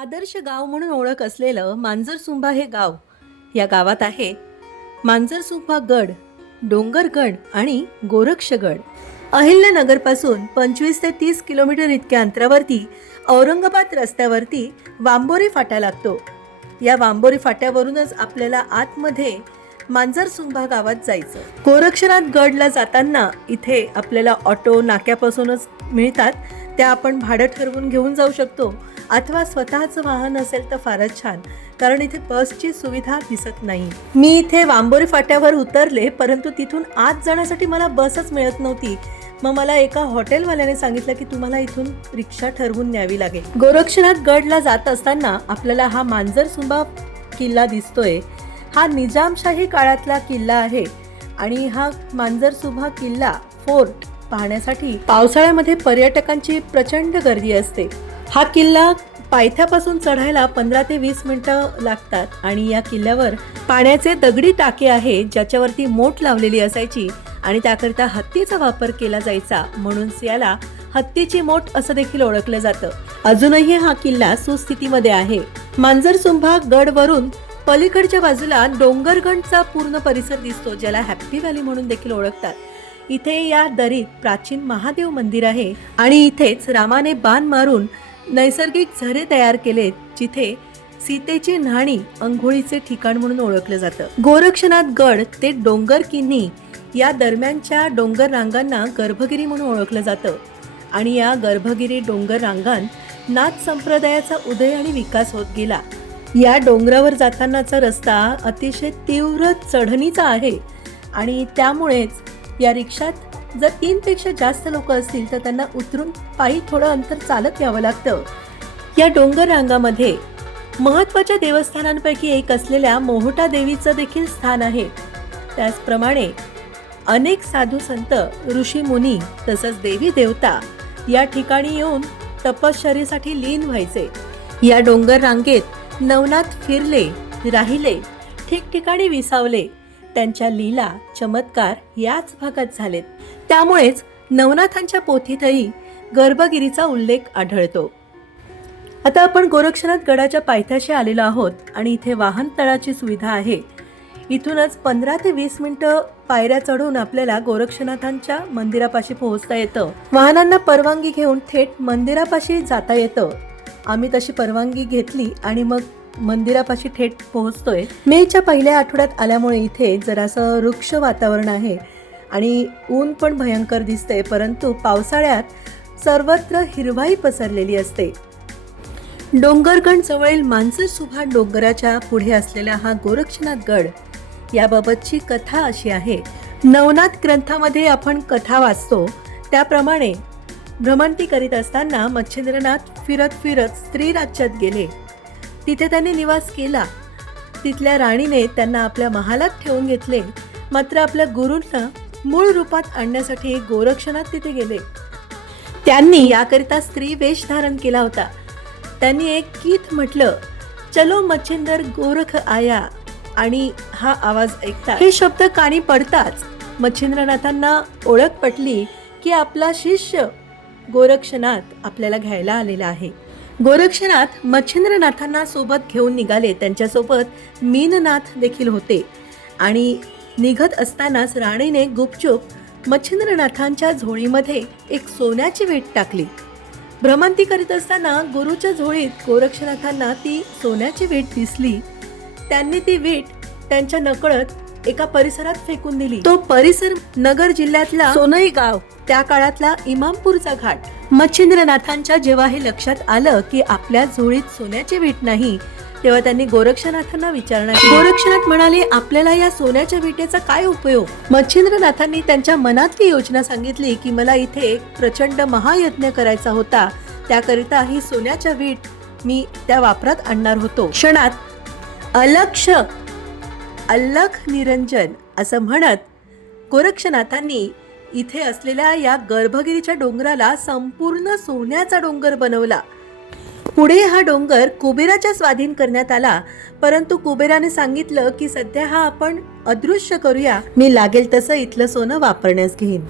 आदर्श गाव म्हणून ओळख असलेलं मांजरसुंभा हे गाव या गावात आहे. मांजरसुंभा गड डोंगरगड आणि गोरक्षगड. अहिल्यानगरपासून पंचवीस ते तीस किलोमीटर इतक्या अंतरावरती औरंगाबाद रस्त्यावरती वांबोरी फाटा लागतो. या वांबोरी फाट्यावरूनच आपल्याला आतमध्ये मांजरसुंभा गावात जायचं. गोरक्षनाथ गडला जाताना इथे आपल्याला ऑटो नाक्यापासूनच मिळतात. त्या आपण भाडं ठरवून घेऊन जाऊ शकतो. अथवा स्वतःचं वाहन असेल तर फारच छान. कारण इथे बसची सुविधा दिसत नाही. मी इथे वांबोरी फाट्यावर उतरले परंतु तिथून आत जाण्यासाठी मला बसच मिळत नव्हती. मग मला एका हॉटेलवाल्याने सांगितलं की तुम्हाला इथून रिक्षा ठरवून न्यावी लागेल. गोरक्षनाथ गडला जात असताना आपल्याला हा मांजरसुंबा किल्ला दिसतोय. हा निजामशाही काळातला किल्ला आहे आणि हा मांजरसुभा किल्ला फोर्ट पाहण्यासाठी पावसाळ्यामध्ये पर्यटकांची प्रचंड गर्दी असते. हा किल्ला पायथ्यापासून चढायला पंधरा ते वीस मिनटं लागतात आणि या किल्ल्यावर पाण्याचे दगडी टाके आहे ज्याच्यावरती मोठ लावलेली असायची आणि त्याकरिता हत्तीचा वापर केला जायचा म्हणून याला हत्तीची मोठ असं देखील ओळखलं जातं. अजूनही हा किल्ला सुस्थितीमध्ये आहे. मांजरसुंभा गडवरून पलीकडच्या बाजूला डोंगरगडचा पूर्ण परिसर दिसतो ज्याला हॅप्पी व्हॅली म्हणून देखील ओळखतात. इथे या दरीत प्राचीन महादेव मंदिर आहे आणि इथेच रामाने बाण मारून नैसर्गिक झरे तयार केलेत जिथे सीतेची न्हाणी अंघोळीचे ठिकाण म्हणून ओळखलं जातं. गोरक्षनाथ गड ते डोंगर किन्नी या दरम्यानच्या डोंगर रांगांना गर्भगिरी म्हणून ओळखलं जातं. आणि या गर्भगिरी डोंगर रांगांत नाथ संप्रदायाचा उदय आणि विकास होत गेला. या डोंगरावर जातानाचा रस्ता अतिशय तीव्र चढणीचा आहे. आणि त्यामुळेच या रिक्षात जर तीनपेक्षा जास्त लोक असतील तर त्यांना उतरून पायी थोडं अंतर चालत यावं लागतं. या डोंगर रांगामध्ये महत्त्वाच्या देवस्थानांपैकी एक असलेल्या मोहोटा देवीचं देखील स्थान आहे. त्याचप्रमाणे अनेक साधू संत ऋषी मुनी तसंच देवी देवता या ठिकाणी येऊन तपश्चरीसाठी लीन व्हायचे. या डोंगर रांगेत नवनाथ फिरले राहिले ठिकठिकाणी विसावले त्यांच्या लीला चमत्कार याच भागात झालेत. त्यामुळेच नवनाथांच्या पोथीतही गर्भगिरीचा उल्लेख आढळतो. आता आपण गोरक्षनाथ गडाच्या पायथ्याशी आलेलो आहोत आणि इथे वाहन तळाची सुविधा आहे. इथूनच पंधरा ते वीस मिनिटं पायऱ्या चढून आपल्याला गोरक्षनाथांच्या मंदिरापाशी पोहोचता येतं. वाहनांना परवानगी घेऊन थेट मंदिरापाशी जाता येतं. आम्ही तशी परवानगी घेतली आणि मग मंदिरापाशी थेट पोहोचतोय. मेच्या पहिल्या आठवड्यात आल्यामुळे इथे जरासं वृक्ष वातावरण आहे आणि ऊन पण भयंकर दिसते परंतु पावसाळ्यात सर्वत्र हिरवाई पसरलेली असते. डोंगरगड जवळील मानसर सुभा डोंगराच्या पुढे असलेला हा गोरक्षनाथ गड याबाबतची कथा अशी आहे. नवनाथ ग्रंथामध्ये आपण कथा वाचतो. त्याप्रमाणे भ्रमंती करीत असताना मच्छिंद्रनाथ फिरत फिरत स्त्री राज्यात गेले. तिथे त्यांनी निवास केला. तिथल्या राणीने त्यांना आपल्या महालात ठेवून घेतले. मात्र आपल्या गुरूंना मूळ रूपात आणण्यासाठी गोरक्षनाथ तिथे गेले. त्यांनी याकरिता स्त्री वेश धारण केला होता. त्यांनी एक गीत म्हटलं चलो मच्छिंदर गोरख आया आणि हा आवाज ऐकता हे शब्द काणी पडताच मच्छिंद्रनाथांना ओळख पटली की आपला शिष्य गोरक्षनाथ आपल्याला घ्यायला आलेला आहे. गोरक्षनाथ मच्छिंद्रनाथांना सोबत घेऊन निघाले. त्यांच्यासोबत मीननाथ देखील होते. आणि निघत असतानाच राणीने गुपचूप मच्छिंद्रनाथांच्या झोळीमध्ये एक सोन्याची वीट टाकली. भ्रमंती करीत असताना गुरुच्या झोळीत गोरक्षनाथांना ती सोन्याची वीट दिसली. त्यांनी ती वीट त्यांच्या नकळत एका परिसरात फेकून दिली. तो परिसर नगर जिल्ह्यातला सोनई गाव त्या काळातला इमामपूरचा घाट. मच्छिंद्रनाथांच्या जेव्हा हे लक्षात आलं की आपल्या झोळीत सोन्याची वीट नाही तेव्हा त्यांनी गोरक्षनाथांना विचारणा केली. गोरक्षनाथ म्हणाले आपल्याला या सोन्याच्या विटेचा काय उपयोग? मच्छिंद्रनाथांनी त्यांच्या मनातली योजना सांगितली की मला इथे एक प्रचंड महायज्ञ करायचा होता. त्याकरिता ही सोन्याच्या वीट मी त्या वापरात आणणार होतो. क्षणात अलक्ष अल्लख निरंजन असं म्हणत गोरक्षनाथांनी इथे असलेल्या या गर्भगिरीच्या डोंगराला संपूर्ण सोन्याचा डोंगर बनवला. पुढे हा डोंगर कुबेराच्या स्वाधीन करण्यात आला परंतु कुबेराने सांगितलं की सध्या हा आपण अदृश्य करूया. मी लागेल तसं इथलं सोनं वापरण्यास घेईन.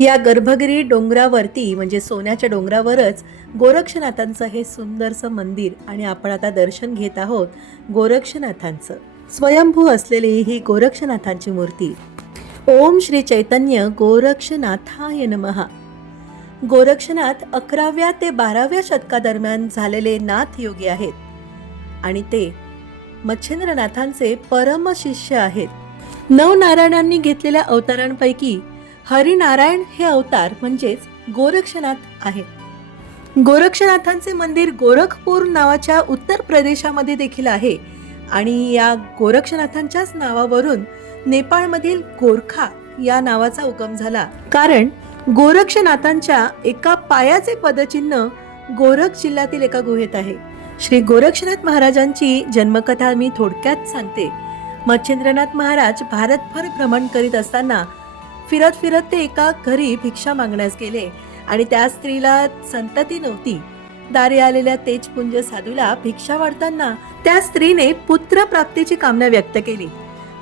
या गर्भगिरी डोंगरावरती म्हणजे सोन्याच्या डोंगरावरच गोरक्षनाथांचं हे सुंदरसं मंदिर आणि आपण आता दर्शन घेत आहोत गोरक्षनाथांचं. स्वयंभू असलेली ही गोरक्षनाथांची मूर्ती. ओम श्री चैतन्य गोरक्षनाथाय नमहा गोरक्षनाथ अकराव्या ते बाराव्या शतकादरम्यान झालेले नाथ योगी आहेत. आणि ते मच्छिंद्रनाथांचे परम शिष्य आहेत. नवनारायणांनी घेतलेल्या अवतारांपैकी हरिनारायण हे अवतार म्हणजेच गोरक्षनाथ आहे गोरक्षनाथांचे मंदिर गोरखपूर नावाच्या उत्तर प्रदेशामध्ये देखील आहे. आणि या गोरक्षनाथांच्याच नावावरून नेपाळमधील गोरखा या नावाचा उगम झाला. कारण गोरक्षनाथांच्या एका पायाचे पदचिन्ह गोरख जिल्ह्यातील एका गुहेत आहे. श्री गोरक्षनाथ महाराजांची जन्मकथा मी थोडक्यात सांगते. मच्छिंद्रनाथ महाराज भारतभर भ्रमण करीत असताना फिरत फिरत ते एका घरी भिक्षा मागण्यास गेले आणि त्या स्त्रीला संतती नव्हती. दारी आलेल्या तेजपुंज साधूला भिक्षा वाढताना त्या स्त्रीने पुत्र प्राप्तीची कामना व्यक्त केली.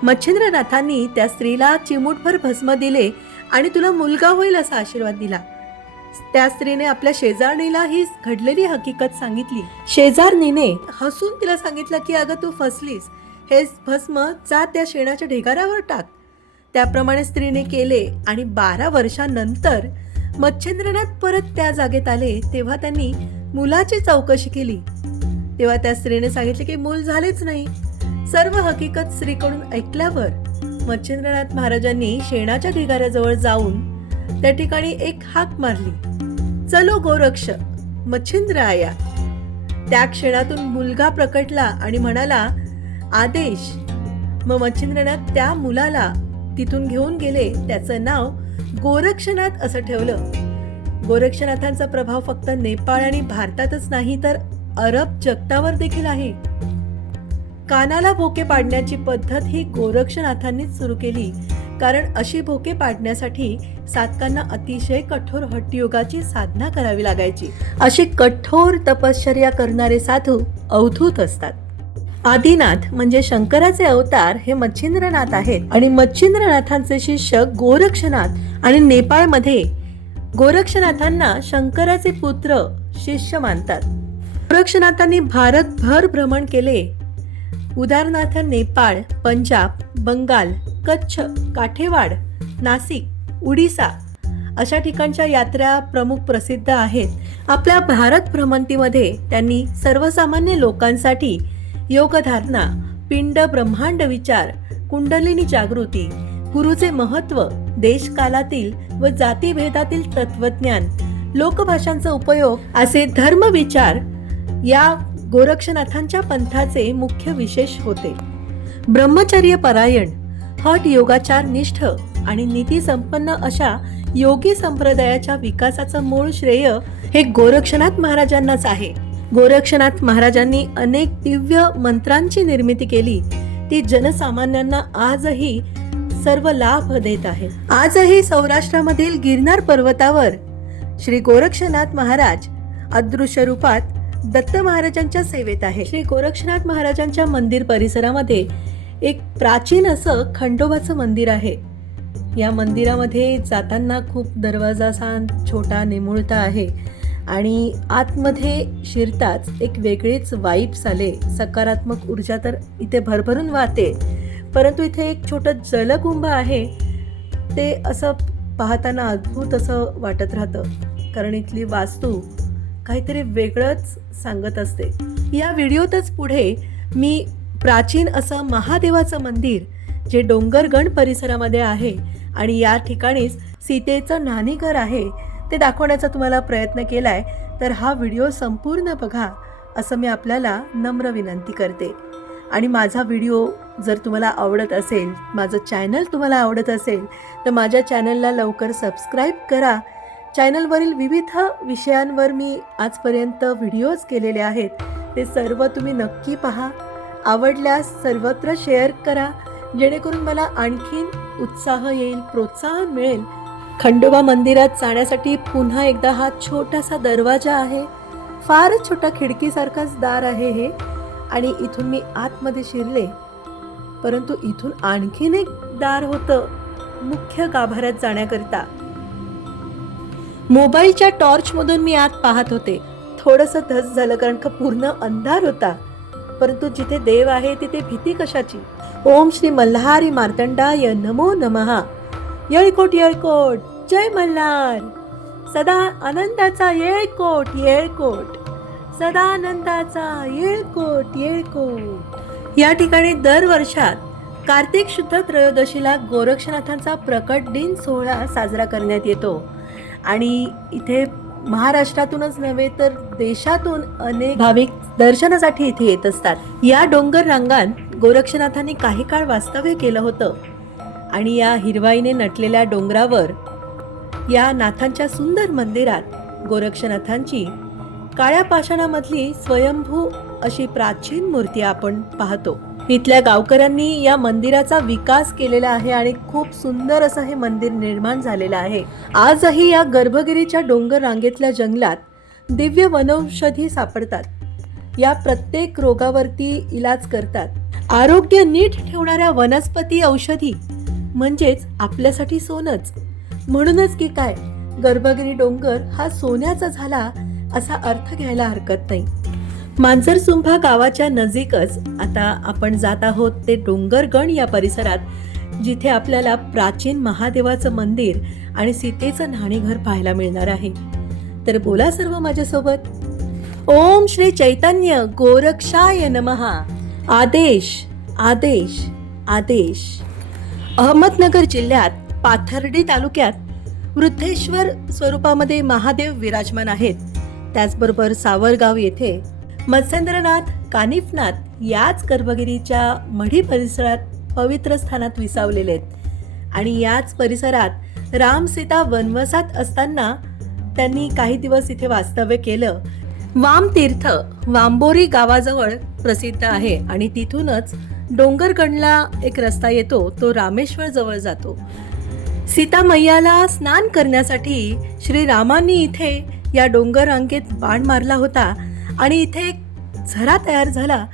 मच्छिंद्रनाथांनी त्या स्त्रीला चिमूटभर भस्म दिले आणि तुला मुलगा होईल असा आशीर्वाद दिला. त्या स्त्रीने आपल्या शेजारणीला ही घडलेली हकीकत सांगितली. शेजारणीने हसून तिला सांगितलं की अगं तू फसलीस. हे भस्म जा त्या शेणाच्या ढेगाऱ्यावर टाक. त्याप्रमाणे स्त्रीने केले आणि बारा वर्षांनंतर मच्छिंद्रनाथ परत त्या जागेत आले तेव्हा त्यांनी मुलाची चौकशी केली. तेव्हा त्या स्त्रीने सांगितले की मूल झालेच नाही. सर्व हकीकत स्त्रीकडून ऐकल्यावर मच्छिंद्रनाथ महाराजांनी शेणाच्या ढिगाऱ्याजवळ जाऊन त्या ठिकाणी एक हाक मारली. चलो गोरक्ष मच्छिंद्र आया. त्या क्षणातून मुलगा प्रकटला आणि म्हणाला आदेश. मग मच्छिंद्रनाथ त्या मुलाला तिथून घेऊन गेले. त्याचं नाव गोरक्षनाथ असं ठेवलं. गोरक्षनाथांचा प्रभाव फक्त नेपाळ आणि भारतातच नाही तर अरब जगतावर देखील आहे. कानाला भोके पाडण्याची पद्धत ही गोरक्षनाथांनीच सुरू केली. कारण अशी भोके पाडण्यासाठी साधकांना अतिशय कठोर हटयोगाची साधना करावी लागायची. अशी कठोर तपश्चर्या करणारे साधू अवधूत असतात. आदिनाथ म्हणजे शंकराचे अवतार हे मच्छिंद्रनाथ आहेत. आणि मच्छिंद्रनाथांचे शिष्य गोरक्षनाथ आणि नेपाळमध्ये गोरक्षनाथांना शंकराचे पुत्र शिष्य मानतात. गोरक्षनाथांनी भारतभर भ्रमण केले. उदाहरणार्थ नेपाळ पंजाब बंगाल कच्छ काठेवाड नाशिक उडिसा अशा ठिकाणच्या यात्रा प्रमुख प्रसिद्ध आहेत. आपल्या भारत भ्रमंतीमध्ये त्यांनी सर्वसामान्य लोकांसाठी योगधारणा पिंड ब्रह्मांड विचार कुंडलिनी जागृती गुरुचे महत्त्व देशकालातील व जातीभेदातील तत्वज्ञान लोकभाषांचा उपयोग असे धर्मविचार या गोरक्षनाथांच्या पंथाचे मुख्य विशेष होते. ब्रह्मचर्य परायण हट योगाचार निष्ठ आणि नीती संपन्न अशा योगी संप्रदायाच्या विकासाचं मूळ श्रेय हे गोरक्षनाथ महाराजांनाच आहे. गोरक्षनाथ महाराजांनी अनेक दिव्य मंत्रांची निर्मिती केली. ती जनसामान्यांना आजही सर्व लाभ देत आहे आजही सौराष्ट्रामधील गिरनार पर्वतावर श्री गोरक्षनाथ महाराज अदृश्य रूपात दत्त महाराजांच्या सेवेत आहे. श्री गोरक्षनाथ महाराजांच्या मंदिर परिसरामध्ये एक प्राचीन असं खंडोबाचं मंदिर आहे. या मंदिरामध्ये जाताना खूप दरवाजा असा छोटा निमुळता आहे आणि आतमध्ये शिरताच एक वेगळीच वाईप्स आले सकारात्मक ऊर्जा तर इथे भरभरून वाहते परंतु इथे एक छोटं जलकुंभ आहे. ते असं पाहताना अद्भुत असं वाटत राहतं. कारण इथली वास्तू काहीतरी वेगळंच सांगत असते. या व्हिडिओतच पुढे मी प्राचीन असं महादेवाचं मंदिर जे डोंगरगण परिसरामध्ये आहे आणि या ठिकाणीच सीतेचं नाणीघर आहे ते दाखवण्याचा तुम्हाला प्रयत्न केला आहे तर हा व्हिडिओ संपूर्ण बघा असं मी आपल्याला नम्र विनंती करते. आणि माझा व्हिडिओ जर तुम्हाला आवडत असेल माझं चॅनल तुम्हाला आवडत असेल तर माझ्या चॅनलला लवकर सबस्क्राईब करा चॅनलवरील विविध विषयांवर मी आजपर्यंत व्हिडिओज केलेले आहेत. ते सर्व तुम्ही नक्की पहा. आवडल्यास सर्वत्र शेअर करा. जेणेकरून मला आणखीन उत्साह येईल प्रोत्साहन मिळेल. खंडोबा मंदिरात जाण्यासाठी पुन्हा एकदा हा छोटासा दरवाजा आहे. फारच छोटा खिडकीसारखाच दार आहे हे. आणि इथून मी आतमध्ये शिरले. परंतु इथून आणखीन एक दार होतं. मुख्य गाभाऱ्यात जाण्याकरिता. मोबाईलच्या टॉर्चमधून मी आत पाहत होते. थोडंसं धस झालं कारण का पूर्ण अंधार होता. परंतु जिथे देव आहे तिथे भीती कशाची? ओम श्री मल्हारी मार्तंडाय नमो नमहा. येळकोट येळकोट जय मल्हार. सदा आनंदाचा येळकोट येळकोट. सदा आनंदाचा येळकोट येळकोट. या ठिकाणी दर वर्षात कार्तिक शुद्ध त्रयोदशीला गोरक्षनाथांचा प्रकट दिन सोहळा साजरा करण्यात येतो. आणि इथे महाराष्ट्रातूनच नव्हे तर देशातून अनेक भाविक दर्शनासाठी इथे येत असतात. या डोंगर रांगात गोरक्षनाथांनी काही काळ वास्तव्य केलं होतं. आणि या हिरवाईने नटलेल्या डोंगरावर या नाथांच्या सुंदर मंदिरात गोरक्षनाथांची काळ्या पाषाणामधली स्वयंभू अशी प्राचीन मूर्ती आपण पाहतो. इथल्या गावकऱ्यांनी या मंदिराचा विकास केलेला आहे आणि खूप सुंदर असं हे मंदिर निर्माण झालेलं आहे. आजही या गर्भगिरीच्या डोंगर रांगेतल्या जंगलात दिव्य वनौषधी सापडतात. या प्रत्येक रोगावरती इलाज करतात. आरोग्य नीट ठेवणाऱ्या वनस्पती औषधी म्हणजेच आपल्यासाठी सोनच. म्हणूनच की काय गर्भगिरी डोंगर हा सोन्याचा झाला असा अर्थ घ्यायला हरकत नाही. मांजरसुंभा गावाच्या नजीकच आता आपण जात आहोत ते डोंगरगण या परिसरात जिथे आपल्याला प्राचीन महादेवाचं मंदिर आणि सीतेचं न्हाणीघर पाहायला मिळणार आहे. तर बोला सर्व माझ्यासोबत. ओम श्री चैतन्य गोरक्षाय नमहा आदेश आदेश आदेश. अहमदनगर जिल्ह्यात पाथर्डी तालुक्यात वृद्धेश्वर स्वरूपामध्ये महादेव विराजमान आहेत. त्याचबरोबर सावरगाव येथे मत्स्येंद्रनाथ कानिफनाथ याच गर्भगिरीच्या मढी परिसरात पवित्र स्थानात विसावलेले आहेत. आणि याच परिसरात राम सीता वनवासात असताना त्यांनी काही दिवस इथे वास्तव्य केलं. वामतीर्थ वांबोरी गावाजवळ प्रसिद्ध आहे आणि तिथूनच डोंगरगणला एक रस्ता येतो तो रामेश्वर जवळ जातो. सीता मैयाला स्नान करण्यासाठी श्रीरामांनी इथे या डोंगर रांगेत बाण मारला होता. आणि इथे एक झरा तयार झाला.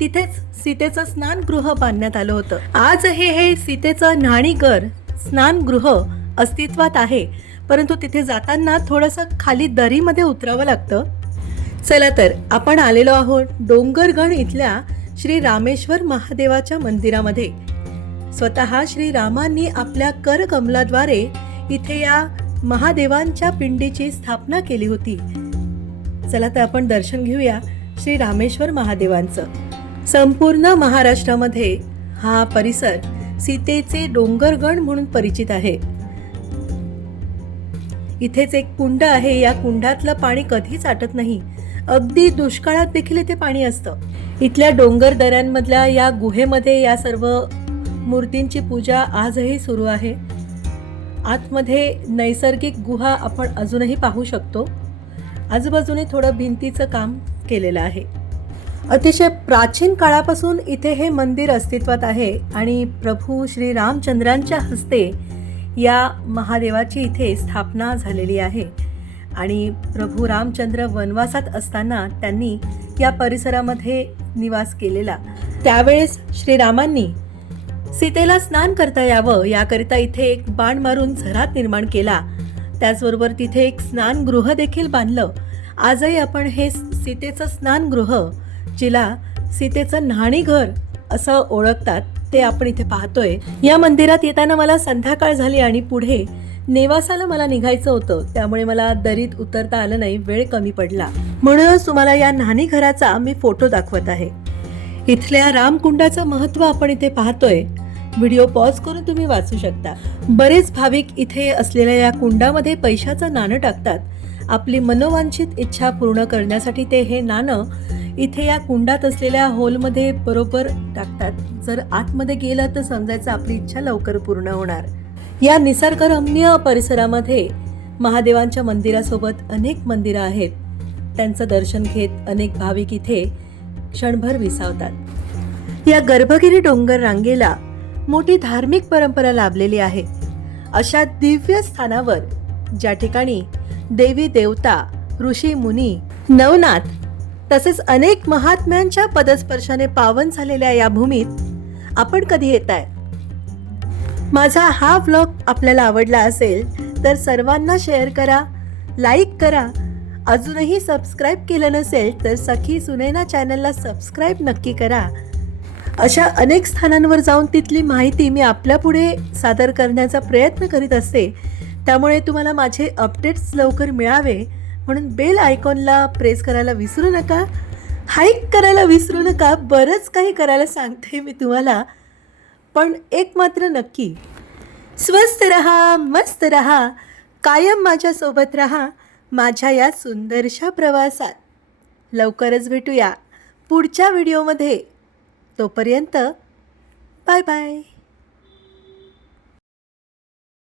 तिथेच सीतेचं स्नानगृह बांधण्यात आलं होतं. आजही हे सीतेचं न्हाणीघर स्नानगृह अस्तित्वात आहे. परंतु तिथे जाताना थोडंसं खाली दरीमध्ये उतरावं लागतं. चला तर आपण आलेलो आहोत डोंगरगण इथल्या श्री रामेश्वर महादेवाच्या मंदिरामध्ये. स्वतः श्री रामांनी आपल्या करकमलाद्वारे इथे या महादेवांच्या पिंडीची स्थापना केली होती. चला तर आपण दर्शन घेऊया श्री रामेश्वर महादेवांचं. संपूर्ण महाराष्ट्रामध्ये हा परिसर सीतेचे डोंगरगण म्हणून परिचित आहे. इथेच एक कुंड आहे या कुंडातलं पाणी कधीच आटत नाही. अगदी दुष्काळात देखील इथे पाणी असतं. इथल्या डोंगर दऱ्यांमधल्या या गुहेमध्ये या सर्व मूर्तींची पूजा आजही सुरू आहे. आतमध्ये नैसर्गिक गुहा आपण अजूनही पाहू शकतो. आजूबाजूने थोडं भिंतीचं काम केलेलं आहे. अतिशय प्राचीन काळापासून इथे हे मंदिर अस्तित्वात आहे आणि प्रभू श्री रामचंद्रांच्या हस्ते या महादेवाची इथे स्थापना झालेली आहे. आणि प्रभू रामचंद्र वनवासात असताना त्यांनी या परिसरामध्ये निवास केलेला. त्यावेळेस श्रीरामांनी सीतेला स्नान करता यावं याकरिता इथे एक बाण मारून झरात निर्माण केला. त्याचबरोबर तिथे एक स्नानगृह देखील बांधलं. आजही आपण हे सीतेचं स्नानगृह जिला सीतेचं न्हाणीघर असं ओळखतात ते आपण इथे पाहतोय. या मंदिरात येताना मला संध्याकाळ झाली आणि पुढे नेवासाला मला निघायचं होतं. त्यामुळे मला दरीत उतरता आलं नाही वेळ कमी पडला. म्हणूनच तुम्हाला या न्हाणीघराचा मी फोटो दाखवत आहे. इथल्या रामकुंडाचं महत्त्व आपण इथे पाहतोय. व्हिडिओ पॉज करून तुम्ही वाचू शकता. बरेच भाविक इथे असलेल्या या कुंडामध्ये पैशाचं नाणं टाकतात. आपली मनोवांछित इच्छा पूर्ण करण्यासाठी ते हे नाणं इथे या कुंडात असलेल्या होलमध्ये बरोबर टाकतात. जर आतमध्ये गेलं तर समजायचं आपली इच्छा लवकर पूर्ण होणार. या निसर्गरम्य परिसरामध्ये महादेवांच्या मंदिरासोबत अनेक मंदिरं आहेत. त्यांचं दर्शन घेत अनेक भाविक इथे क्षणभर विसावतात. या गर्भगिरी डोंगर रांगेला मोठी धार्मिक परंपरा लाभलेली आहे. अशा दिव्य स्थानावर ज्या ठिकाणी देवी देवता ऋषी मुनी नवनाथ तसेच अनेक महात्म्यांच्या पदस्पर्शाने पावन झालेल्या या भूमीत आपण कधी येताय माझा हा व्लॉग आपल्याला आवडला असेल तर सर्वांना शेअर करा लाईक करा. अजूनही सबस्क्राईब केलं नसेल तर सखी सुनैना चॅनलला सबस्क्राईब नक्की करा. अशा अनेक स्थानांवर जाऊन तिथली माहिती मी आपल्यापुढे सादर करण्याचा प्रयत्न करीत असते. त्यामुळे तुम्हाला माझे अपडेट्स लवकर मिळावे. म्हणून बेल आयकॉनला प्रेस करायला विसरू नका. हाईक करायला विसरू नका. बरंच काही करायला सांगते मी तुम्हाला. पण एक मात्र नक्की. स्वस्त रहा मस्त रहा. कायम माझ्यासोबत रहा. माझ्या या सुंदरशा प्रवासात. लवकरच भेटूया. पुढच्या व्हिडिओमध्ये. तोपर्यंत बाय बाय.